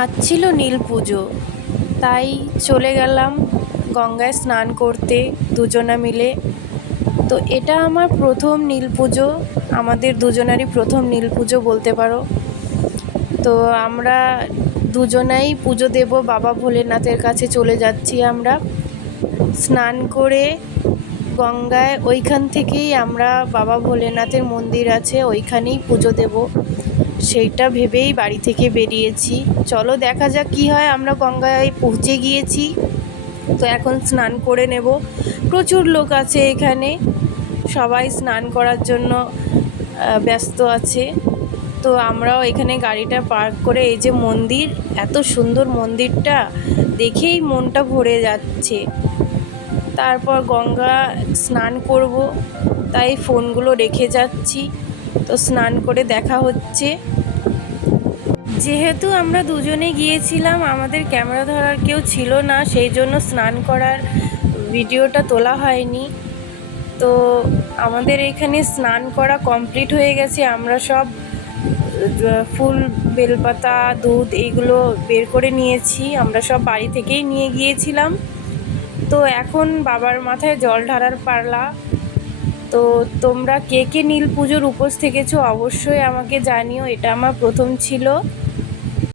আজ ছিল নীল পুজো, তাই চলে গেলাম গঙ্গায় স্নান করতে দুজনা মিলে। তো এটা আমার প্রথম নীল পুজো, আমাদের দুজনারই প্রথম নীল পুজো বলতে পারো। তো আমরা দুজনাই পুজো দেব বাবা ভোলেনাথের কাছে চলে যাচ্ছি আমরা স্নান করে গঙ্গায়। ওইখান থেকেই আমরা বাবা ভোলেনাথের মন্দির আছে, ওইখানেই পুজো দেব সেইটা ভেবেই বাড়ি থেকে বেরিয়েছি। চলো দেখা যাক কী হয়। আমরা গঙ্গায় পৌঁছে গিয়েছি, তো এখন স্নান করে নেব। প্রচুর লোক আছে এখানে, সবাই স্নান করার জন্য ব্যস্ত আছে। তো আমরাও এখানে গাড়িটা পার্ক করে, এই যে মন্দির, এত সুন্দর মন্দিরটা দেখেই মনটা ভরে যাচ্ছে। তারপর গঙ্গা স্নান করব, তাই ফোনগুলো রেখে যাচ্ছি। তো স্নান করে দেখা হচ্ছে। যেহেতু আমরা দুজনে গিয়েছিলাম, আমাদের ক্যামেরা ধরার কেউ ছিল না, সেই জন্য স্নান করার ভিডিওটা তোলা হয়নি। তো আমাদের এখানে স্নান করা কমপ্লিট হয়ে গেছে। আমরা সব ফুল, বেলপাতা, দুধ এইগুলো বের করে নিয়েছি, আমরা সব বাড়ি থেকেই নিয়ে গিয়েছিলাম। তো এখন বাবার মাথায় জল ঢালার পালা। তো তোমরা কে কে নীল পুজোর উপোস থেকেছো অবশ্যই আমাকে জানিও, এটা আমার প্রথম ছিল।